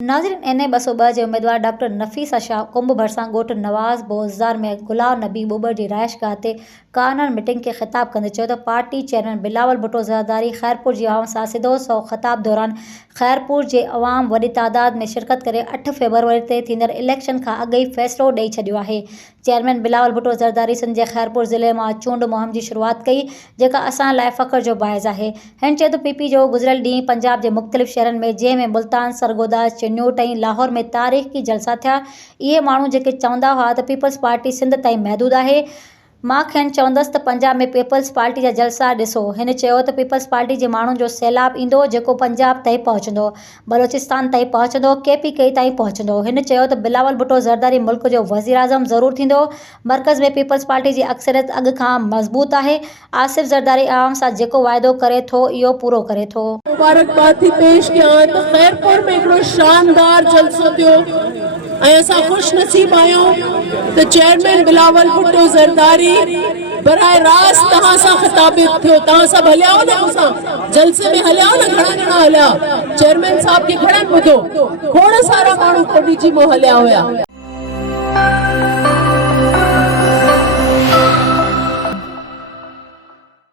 नाज़रीन N A 202 जे उम्मीदवार डॉक्टर नफ़ीसा शाह कुंभ भरसा ॻोठ नवाज़ बोज़दार में गुलाम नबी ॿुॿर जी रहाइशगाह ते कानून मीटिंग के ख़िताब कंदे चयो त पार्टी चेयरमैन बिलावल भुट्टो ज़रदारी ख़ैरपुर जी आवाम सां सिधो सौ ख़िताब दौरान ख़ैरपुर जे अवाम वॾी तादाद में शिरकत करे 8 फरवरी ते थींदड़ इलेक्शन खां अॻु ई फ़ैसिलो ॾेई छॾियो आहे। चेयरमैन बिलावल भुट्टो ज़रदारी सिंध जे ख़ैरपुर ज़िले मां चूंड मुहिम जी शुरूआत कई, जेका असां लाइ फ़ख्र जो बाइज़ आहे। हिन चयो त पीपी जो गुज़िरियल ॾींहुं पंजाब जे मुख़्तलिफ़ शहरनि में जंहिं में मुल्तान, सरगोदा, चिन्नूट ऐं लाहौर में तारीख़ी जलसा थिया, इहे माण्हू जेके चवंदा हुआ त पीपल्स पार्टी सिंध ताईं महदूद आहे, मां खेनि चवंदसि त पंजाब में पीपल्स पार्टी जा जलसा ॾिसो। हिन चयो त पीपल्स पार्टी जे माण्हुनि जो सैलाब ईंदो जेको पंजाब ताईं पहुचंदो, बलोचिस्तान ताईं पहुचंदो, KPK ताईं पहुचंदो। हिन चयो त बिलावल भुट्टो ज़रदारी मुल्क जो वज़ीर आज़म ज़रूरु थींदो। मर्कज़ में पीपल्स पार्टी जी अक्सरियत अॻु खां मज़बूत आहे। आसिफ ज़रदारी आवाम सां जेको वाइदो करे थो इहो पूरो करे थो। मुबारकबाद थी पेश कयां त ख़ैरपुर में हिकिड़ो शानदार जलसो थियो ऐं असां ख़ुशि नसीब आहियूं त चेयरमैन बिलावल भुट्टो ज़रदारी बराए रास्त तव्हां सां ख़िताबित थियो। तव्हां सभु हलिया हो न मूंसां जलसे में, हलिया हो न, घणा हलिया। चेयरमैन साहब खे घणनि ॿुधो, खोड़ सारा माण्हू खोॾी जी मो हलिया हुया।